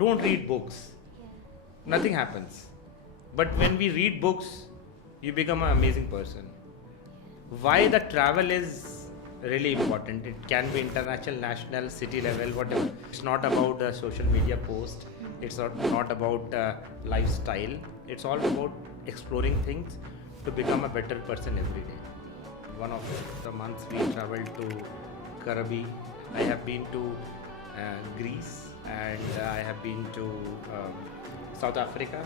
don't read books, nothing happens. But when we read books, you become an amazing person. Why the travel is really important? It can be international, national, city level, whatever. It's not about the social media post. It's not about lifestyle. It's all about exploring things to become a better person every day. One of the months we traveled to Krabi. I have been to Greece, and I have been to South Africa,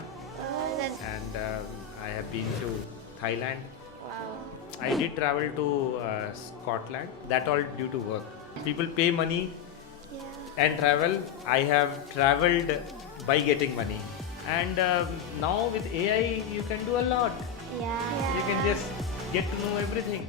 and I have been to Thailand. I did travel to Scotland. That all due to work. People pay money and travel. I have traveled by getting money, and now with AI you can do a lot. You can just get to know everything.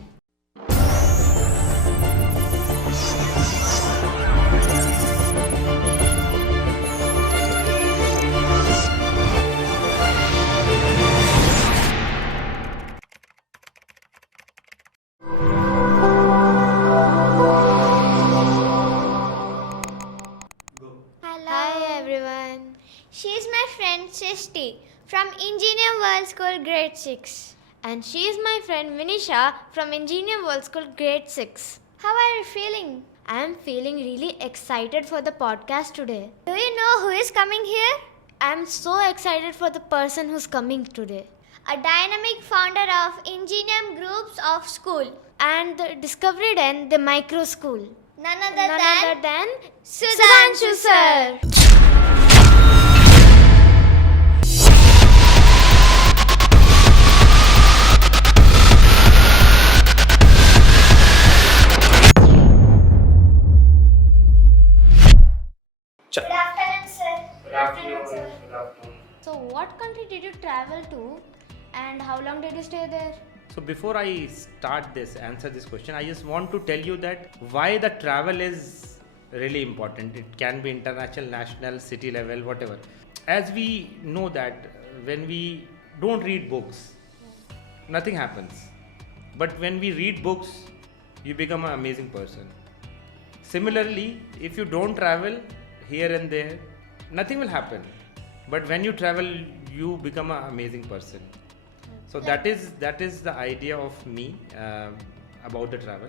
Hi everyone. She's my friend Srishti from Ingenium World School Grade 6. And she is my friend Vinisha from Ingenium World School Grade 6. How are you feeling? I am feeling really excited for the podcast today. Do you know who is coming here? I am so excited for the person who's coming today. A dynamic founder of Ingenium Groups of School. And the DiscoveryDen the Micro School. None None other other than than Sudhanshu sir. Good afternoon, sir. Good afternoon. Good afternoon. So what country did you travel to and how long did you stay there? So before I answer this question, I just want to tell you that why the travel is really important. It can be international, national, city level, whatever. As we know that when we don't read books, nothing happens. But when we read books, you become an amazing person. Similarly, if you don't travel here and there, nothing will happen. But when you travel, you become an amazing person. So that is the idea of me about the travel.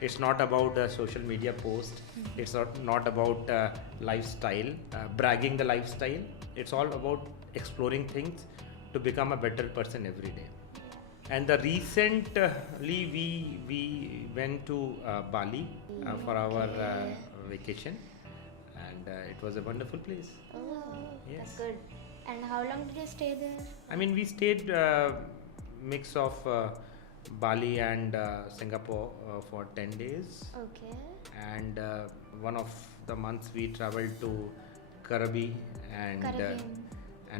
It's not about a social media post. It's not about lifestyle, bragging the lifestyle. It's all about exploring things to become a better person every day. And the recently we went to Bali for our vacation, and it was a wonderful place. Oh, Yes. that's good. And how long did you stay there? I mean, we stayed mix of Bali and Singapore for 10 days. Okay. And one of the months we traveled to Krabi and Caribbean.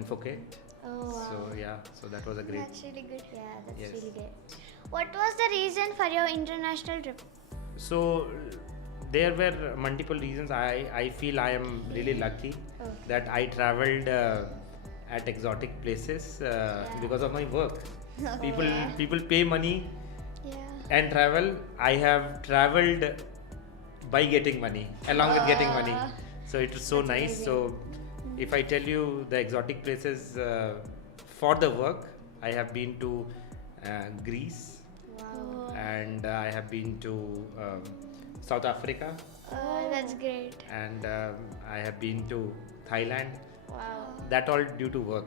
Phuket. Oh, wow. So that was a great. That's really good. Yeah, that's Yes. really great. What was the reason for your international trip? So there were multiple reasons. I feel I am really lucky that I traveled at exotic places because of my work. People pay money and travel. I have traveled by getting money, along with getting money. So it was so nice. amazing. So if I tell you the exotic places for the work, I have been to Greece, Wow. and I have been to South Africa, Oh, that's great. and I have been to Thailand. Wow. That all due to work.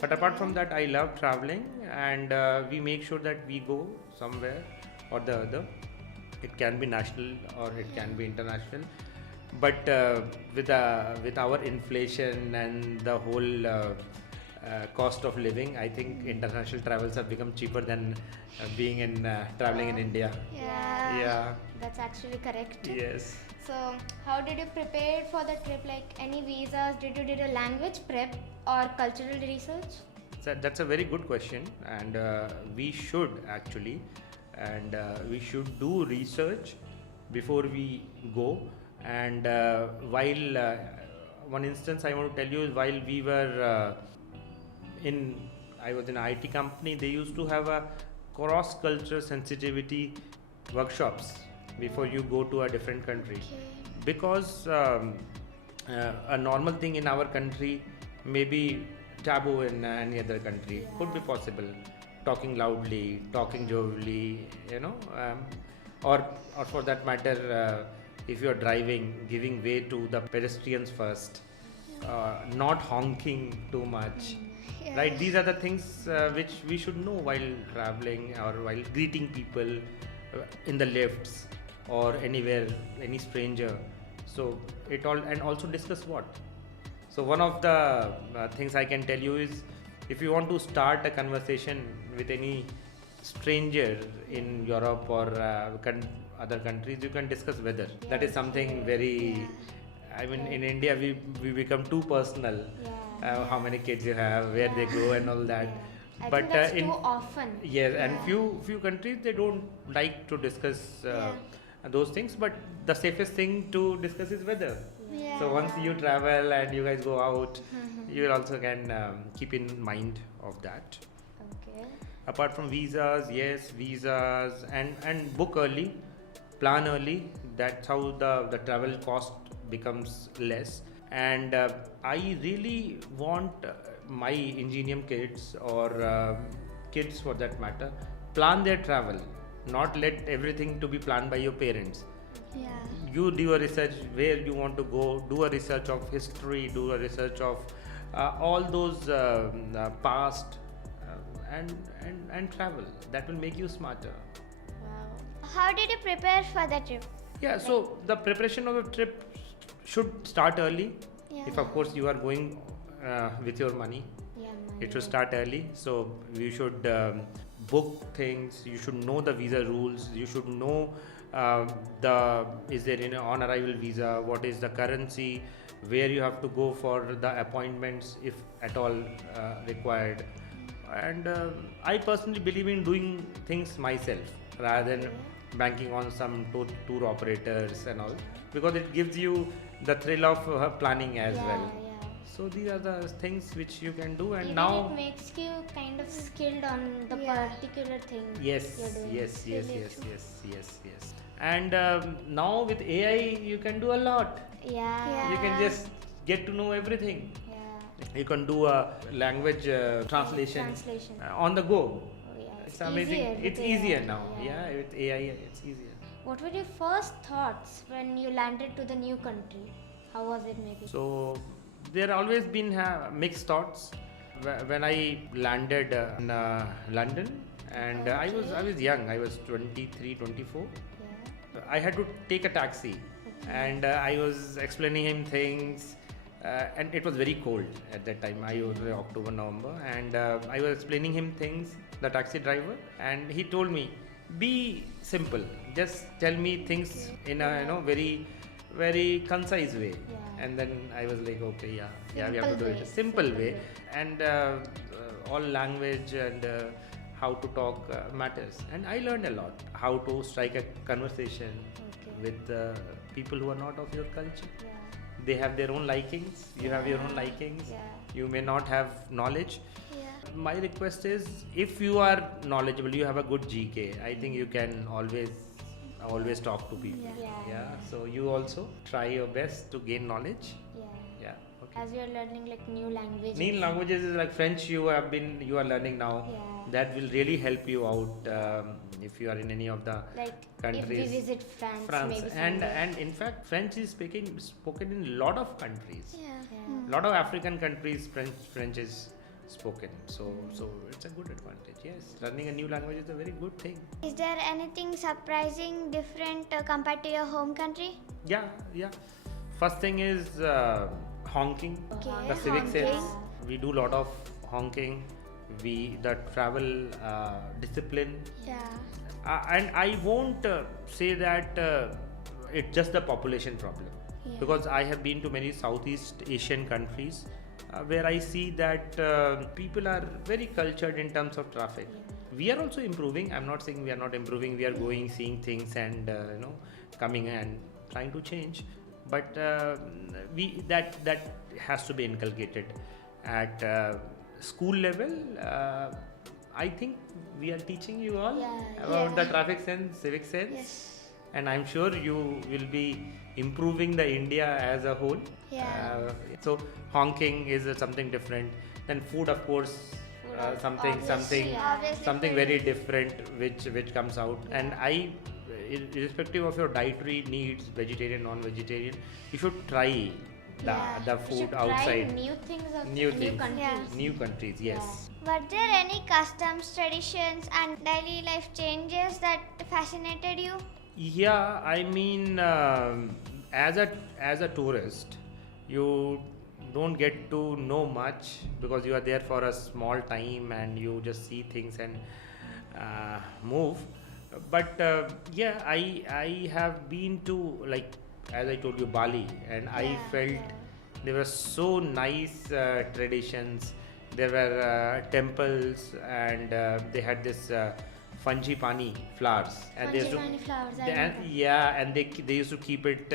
But apart from that, I love traveling, and we make sure that we go somewhere or the other. It can be national or it can be international. But with our inflation and the whole cost of living, I think international travels have become cheaper than being in traveling in India. Yeah. That's actually correct. Yes. So, how did you prepare for the trip? Like any visas? Did you do a language prep or cultural research? So that's a very good question, and we should actually, and we should do research before we go. And while one instance I want to tell you is while we were I was in an IT company, they used to have a cross-cultural sensitivity workshops before you go to a different country, because A normal thing in our country may be taboo in any other country. Could be possible. Talking loudly, talking jovially, or for that matter, if you are driving, giving way to the pedestrians first, not honking too much. Yeah. Right, these are the things which we should know while traveling or while greeting people in the lifts or anywhere, any stranger. So it all, and also discuss what. So one of the things I can tell you is, if you want to start a conversation with any stranger in Europe or other countries, you can discuss weather. That is something very. I mean, in India, we become too personal. How many kids you have, where they go, and all that. I But think that's too often. yes, and few countries they don't like to discuss those things. But the safest thing to discuss is weather. Yeah. So once you travel and you guys go out, you will also can keep in mind of that. Okay. Apart from visas, yes, visas and book early, plan early. That's how the travel cost becomes less. And I really want my Ingenium kids or kids for that matter plan their travel, not let everything to be planned by your parents. Yeah. You do a research where you want to go, do a research of history, do a research of all those past and travel. That will make you smarter. Wow. How did you prepare for the trip? Yeah, so the preparation of a trip should start early. Yeah. If of course you are going with your money, Yeah, it should start early. So you should book things. You should know the visa rules. You should know is there an on arrival visa? What is the currency? Where you have to go for the appointments, if at all required. And I personally believe in doing things myself rather than banking on some tour operators and all, because it gives you the thrill of planning as well. Yeah. So these are the things which you can do, and Even now it makes you kind of skilled on the Yeah. particular thing yes, you're doing. yes, Really yes. And now with AI you can do a lot. Yeah. You can just get to know everything. Yeah. You can do a language translation on the go. Oh, yeah. It's amazing. easier with It's easier AI. now. Yeah, with AI it's easier. What were your first thoughts when you landed to the new country? How was it maybe? So there always been mixed thoughts. When I landed in London, and I was young. I was 23, 24. Yeah. I had to take a taxi, and I was explaining him things, and it was very cold at that time. I was October, November, and I was explaining him things. The taxi driver, and he told me, "Be simple. Just tell me things in a very, very concise way." Yeah. And then I was like, "Okay, we have to do it a Simple simple way." way. And all language and how to talk matters, and I learned a lot how to strike a conversation with people who are not of your culture. Yeah. They have their own likings, you have your own likings. Yeah. You may not have knowledge. Yeah. My request is, if you are knowledgeable, you have a good GK, I think you can always talk to people. Yeah. So you also try your best to gain knowledge. Yeah. Okay. As we are learning like new languages. New languages is like French. You are learning now. Yeah. That will really help you out if you are in any of the Like countries. if we visit France maybe and someday. and in fact French is spoken in a lot of countries. Yeah. Yeah. A lot of African countries French is spoken. So it's a good advantage. Yes, learning a new language is a very good thing. Is there anything surprising, different compared to your home country? Yeah. First thing is honking. Okay, The civic honking. sense. We do a lot of honking. The travel discipline. Yeah. And I won't say that it's just the population problem, Yeah. because I have been to many Southeast Asian countries where I see that people are very cultured in terms of traffic. We are also improving. I'm not saying we are not improving. We are going, seeing things, and coming and trying to change. But that has to be inculcated at school level. I think we are teaching you all Yeah. about the traffic sense, civic sense. Yes. and I'm sure you will be improving the India as a whole. Yeah. So honking is something different. Then food, of course, something Obviously something food. very different which comes out. And irrespective of your dietary needs, vegetarian, non-vegetarian, you should try the We food should outside. try new things of New new things. countries. Yeah. New countries, yes. Were there any customs, traditions, and daily life changes that fascinated you? Yeah, I mean, as a tourist, you don't get to know much because you are there for a small time and you just see things and move. But yeah, I have been to, like, as I told you, Bali, and I Yeah, felt there were so nice traditions. There were temples, and they had this frangipani flowers, and they used to, Frangipani flowers, I they, know and, that. yeah, and they used to keep it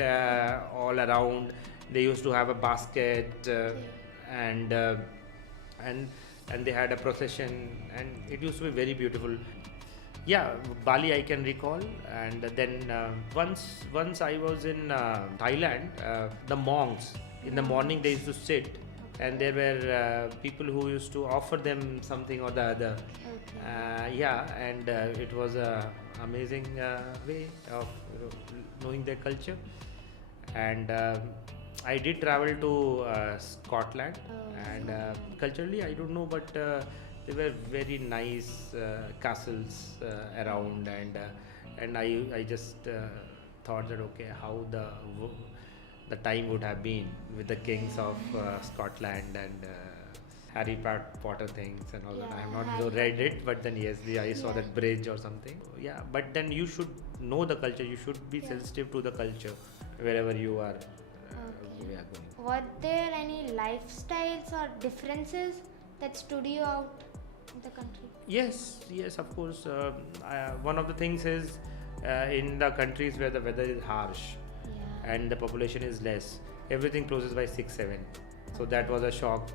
all around. They used to have a basket, and uh, and and they had a procession, and it used to be very beautiful. Yeah, Bali I can recall, and then once I was in Thailand. The monks in the morning they used to sit, and there were people who used to offer them something or the other. Yeah, and it was a amazing way of knowing their culture. And I did travel to Scotland, and culturally I don't know, but there were very nice castles around, and I just thought that, okay, how the time would have been with the kings of Scotland, and Harry Potter things and all that. I have not read it, but then yes, I saw that bridge or something. Yeah, but then you should know the culture. You should be sensitive to the culture wherever you are. We are going. Were there any lifestyles or differences that stood you out in the country? Yes, yes, of course. One of the things is in the countries where the weather is harsh and the population is less, everything closes by 6 7. So that was a shock.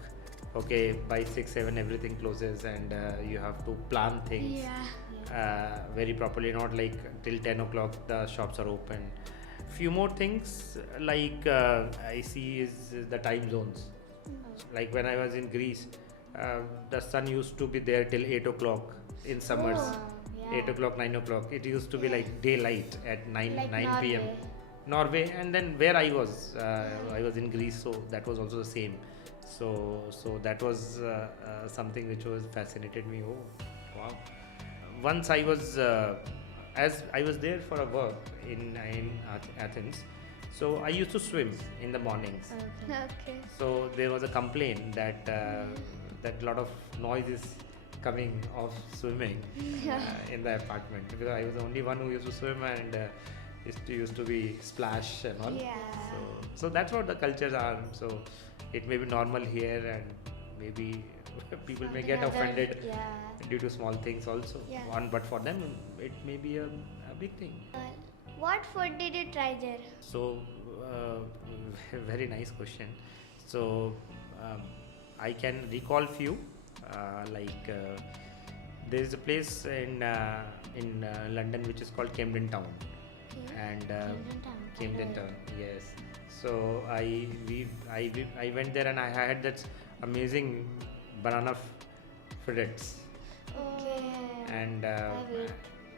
Okay, by 6 7 everything closes, and you have to plan things very properly. Not like till 10 o'clock the shops are open. Few more things like I see is the time zones. Like when I was in Greece, the sun used to be there till 8 o'clock in summers. 8 o'clock, 9 o'clock. It used to be like daylight at 9 Like 9 p.m. Norway, and then where I was in Greece, so that was also the same. So that was something which was fascinated me. Oh, wow! Once I was as I was there for a work in Athens, so I used to swim in the mornings. Okay. So there was a complaint that that lot of noise is coming of swimming in the apartment, because I was the only one who used to swim, and used to be splash and all. Yeah. So that's what the cultures are. So it may be normal here, and maybe people may get offended due to small things also. Yeah. But for them it may be a big thing. What food did you try there? So very nice question. So I can recall few, like there is a place in London which is called Camden Town, and Camden Town, yes. So I went there, and I had that amazing banana fritters, Okay. and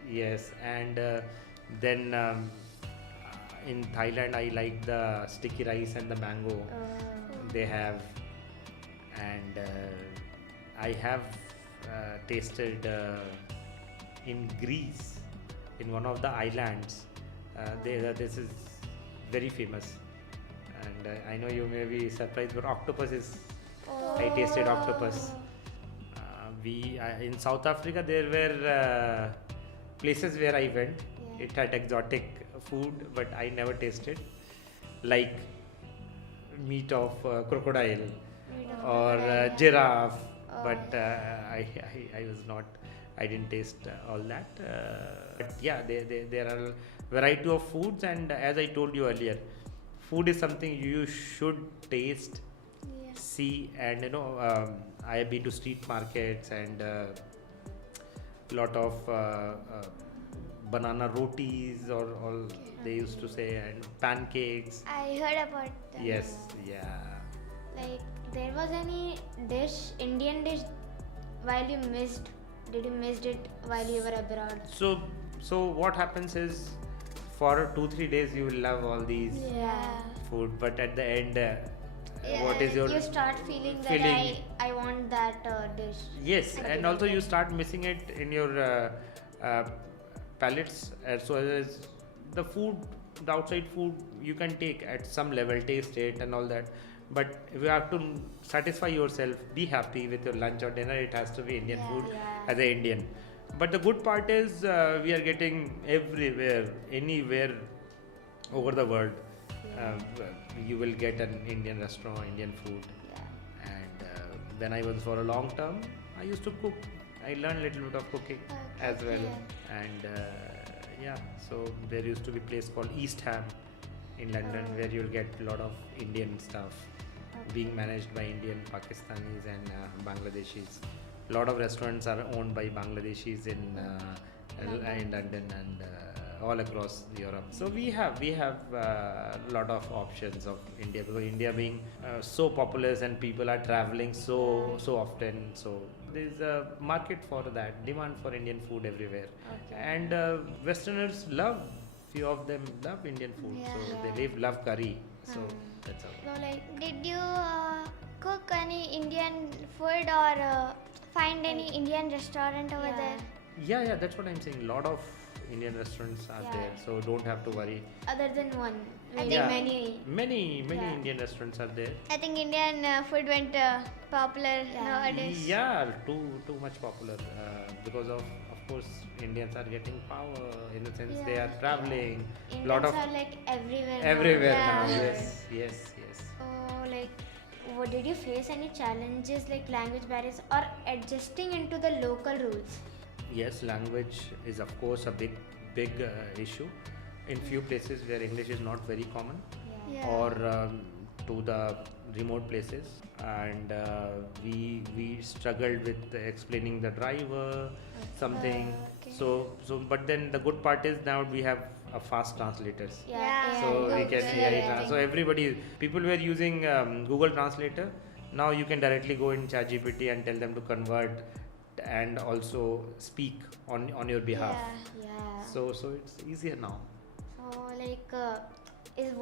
yes, and then in Thailand I like the sticky rice and the mango they have, and I have tasted in Greece, in one of the islands. This is very famous, and I know you may be surprised, but octopus is. I tasted octopus. In South Africa there were places where I went. It had exotic food, but I never tasted, like meat of crocodile or giraffe. But I was not. I didn't taste all that. But yeah, there are variety of foods, and as I told you earlier, food is something you should taste, see, and I have been to street markets and lot of banana rotis or they used to say, and pancakes. I heard about that. Yes, yeah. Like, there was any dish, Indian dish, while you missed? Did you missed it while you were abroad? So what happens is, for 2-3 days you will love all these Yeah. food, but at the end, what Yeah, is your You start feeling that feeling? I want that dish. Yes, I and didn't also get you it. start missing it in your palates, as well as the food, the outside food you can take at some level, taste it and all that. But if you have to satisfy yourself, be happy with your lunch or dinner, it has to be Indian Yeah. food Yeah. as an Indian. But the good part is we are getting everywhere, anywhere over the world. You will get an Indian restaurant, Indian food. Yeah. And when I was for a long term, I used to cook. I learned a little bit of cooking as well. Yeah. And yeah, so there used to be a place called East Ham in London where you'll get a lot of Indian stuff being managed by Indian, Pakistanis and Bangladeshis. A lot of restaurants are owned by Bangladeshis in London and all across Europe. So we have a lot of options of India, because India being so populous and people are traveling so often. So there's a market for that, demand for Indian food everywhere. Okay. And Westerners love, few of them love Indian food. Yeah. So they love curry. So that's how. So, like, Did you cook any Indian food or find any Indian restaurant over Yeah. there? Yeah, that's what I'm saying. A lot of Indian restaurants are Yeah. there, so don't have to worry. other than one, I maybe think- many. Many Yeah. Indian restaurants are there. I think Indian food went popular Yeah. nowadays. Yeah, too much popular because of course Indians are getting power, in the sense they are Yeah. traveling. Indians Lot of are like everywhere. everywhere Yeah. now. Yes. So, like, did you face any challenges like language barriers or adjusting into the local rules? Yes, language is of course a big issue in few places where English is not very common, Yeah. or to the remote places, and we struggled with explaining the driver something. Okay. So but then the good part is now we have a fast translators. Yeah. So we Google, can everything. so everybody, people were using Google Translator. Now you can directly go in ChatGPT and tell them to convert and also speak on your behalf. Yeah. Yeah. So it's easier now. So, like,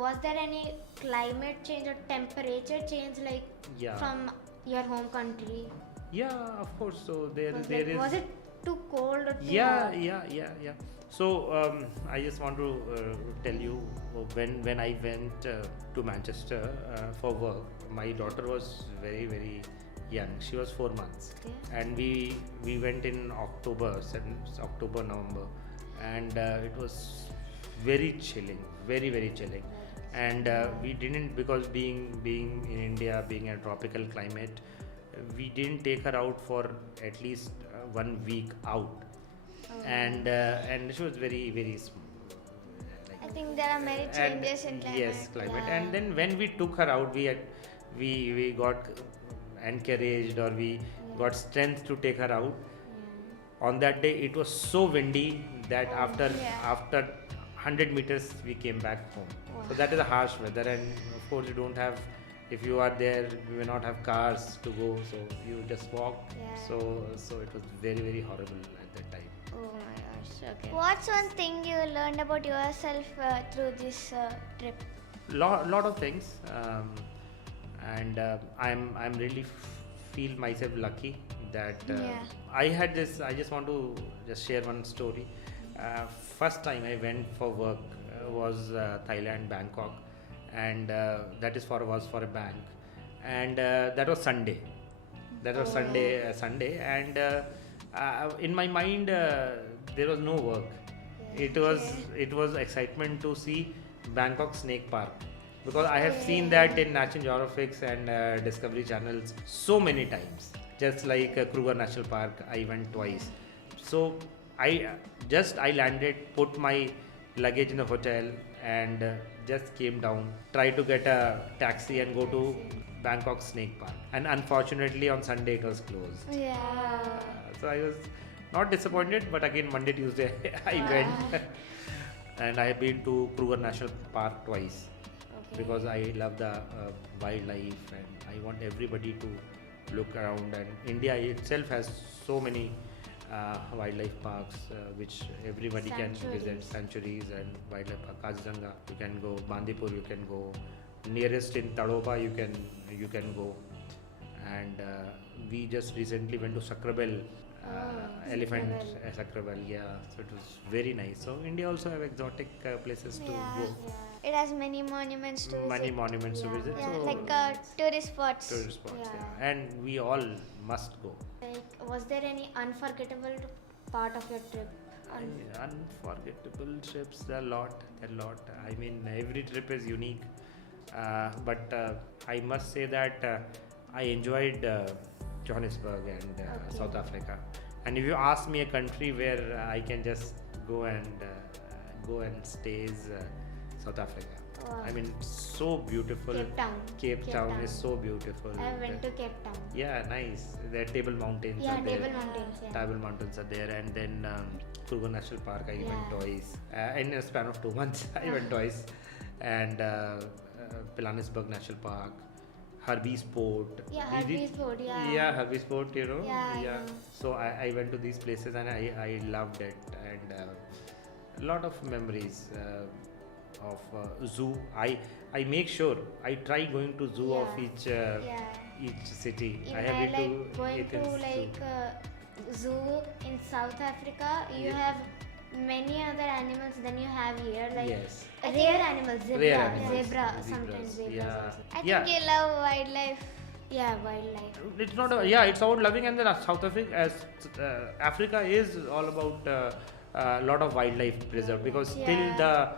was there any climate change or temperature change, like, Yeah. from your home country? Yeah, of course. So there Was, there like, is. was it too cold or too Yeah. hot? So I just want to tell you, when I went to Manchester for work, my daughter was very young. She was 4 months, Okay. and we went in October, November, and it was very chilling, very chilling. And we didn't, because being in India, being a tropical climate, we didn't take her out for at least 1 week out. And she was very I think there are many changes in climate. Yes, climate. Yeah. And then when we took her out, we got encouraged, or we got strength to take her out. On that day, it was so windy that after yeah. 100 meters we came back home. So that is a harsh weather, and of course you don't have. If you are there, you may not have cars to go, so you just walk. Yeah. So it was very horrible at that time. Oh my gosh. Okay. What's one thing you learned about yourself through this trip? Lot of things, and I'm really feel myself lucky that Yeah. I had this. I just want to just share one story. First time I went for work was Thailand, Bangkok, and that is was for a bank, and that was Sunday. That was Sunday, and in my mind there was no work. It was excitement to see Bangkok Snake Park, because I have seen that in National Geographic and Discovery channels so many times. Just like Kruger National Park, I went twice. So I landed, put my luggage in the hotel, and just came down, tried to get a taxi and go to Bangkok Snake Park. And unfortunately on Sunday it was closed. Yeah. So I was Not disappointed, but again Monday, Tuesday I went. And I have been to Kruger National Park twice because I love the wildlife and I want everybody to look around. And India itself has so many wildlife parks which everybody can visit, sanctuaries and wildlife park. Kaziranga you can go, Bandipur you can go, nearest in Tadoba you can go, and we just recently went to Sakrabel elephant Sakrabel, so it was very nice. So India also have exotic places to go. Yeah. It has many monuments to visit. Monuments to visit. Yeah, So like tourist spots. Yeah. And we all must go. Like, was there any unforgettable part of your trip? Unforgettable trips, there are a lot. I mean, every trip is unique. But I must say that I enjoyed Johannesburg and South Africa. And if you ask me a country where I can just go and stay is South Africa. Wow. I mean, so beautiful. Cape Town is so beautiful. I went to Cape Town. Yeah, nice. There are Table Mountains. Yeah, are there. Table Mountains. Yeah. Table Mountains are there, and then Kruger National Park I went twice. In a span of 2 months, I went twice. And Pilanesberg National Park, Herbies Port. Yeah, Herbies Port. Yeah. Yeah, Herbies Port. You know. Yeah. I know. So I went to these places and I loved it, and a lot of memories of zoo. I make sure I try going to zoo of each city. Even I have been like to going to Athens like zoo in South Africa. You have many other animals than you have here. Like yes. rare animals, zebra, Rare animals. zebra, Zebras. sometimes zebras. Yeah. Also. I think you love wildlife. Yeah, wildlife. It's not. It's about loving, and the South Africa, Africa is all about a lot of wildlife preserved because still the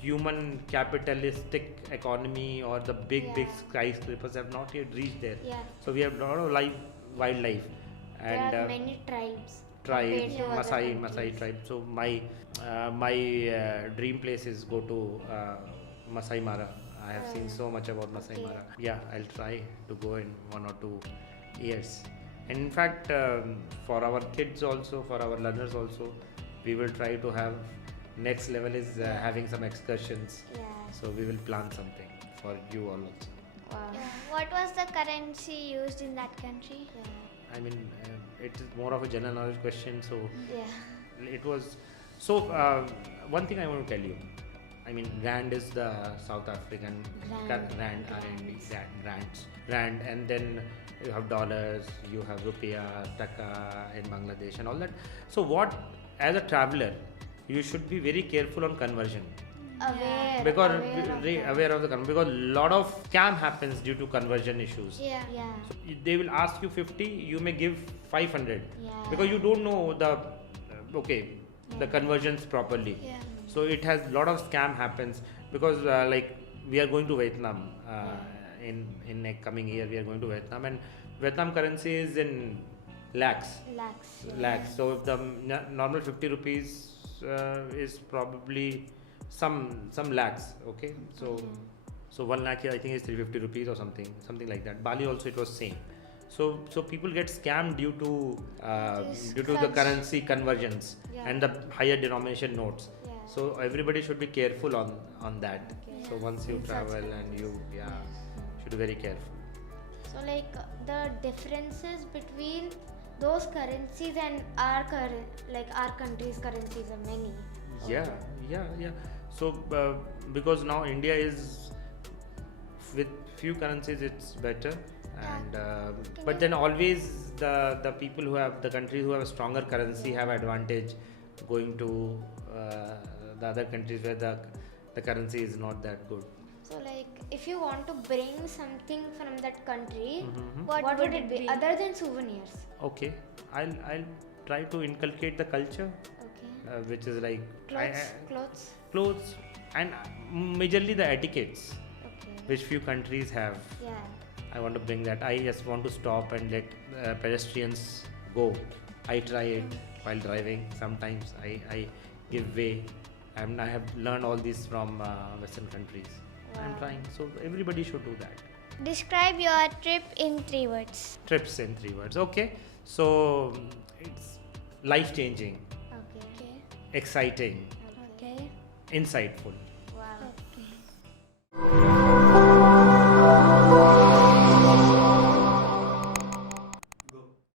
human capitalistic economy or the big skyscrapers have not yet reached there. Yeah. So we have a lot of wildlife, and There are many tribes. Maasai tribe. So my dream place is go to Masai Mara. I have seen so much about Masai Mara. Yeah, I'll try to go in 1 or 2 years. And in fact, for our kids also, for our learners also, we will try to have next level is having some excursions. Yeah. So we will plan something for you all also. Wow. Yeah. What was the currency used in that country? I mean, it is more of a general knowledge question. So Yeah. it was. So one thing I want to tell you. I mean, Rand is the South African Rand, Rand, and then you have dollars, you have rupiah, taka in Bangladesh, and all that. So, as a traveler, you should be very careful on conversion Aware. because aware aware of the conversion because a lot of scam happens due to conversion issues. Yeah. Yeah. So they will ask you 50, you may give 500 Yeah. because you don't know the the conversions properly. Yeah. So it has lot of scam happens because like we are going to Vietnam in the coming year. We are going to Vietnam, and Vietnam currency is in lakhs. Lakhs. So the normal 50 rupees is probably some lakhs. Okay, so 1 lakh here I think is 350 rupees or something like that. Bali also it was same. So people get scammed due to the currency conversions and the higher denomination notes. Yeah. So everybody should be careful on that. Okay. So once you travel and you should be very careful. So like the differences between those currencies and our country's currencies are many. Yeah. So because now India is with few currencies it's better, and but then always the people who have the countries who have a stronger currency have advantage going to the other countries where the currency is not that good. So like if you want to bring something from that country, What would it be other than souvenirs? Okay, I'll try to inculcate the culture, Okay. which is like Clothes. and majorly the etiquettes Okay. which few countries have. Yeah. I want to bring that. I just want to stop and let pedestrians go. I try it while driving. Sometimes I give way. I have learned all this from Western countries. I'm Wow. trying. So everybody should do that. Describe your trip in 3 words. Trips in 3 words. Okay. So it's life changing, Okay. Okay. exciting, Okay. insightful. Wow. Okay.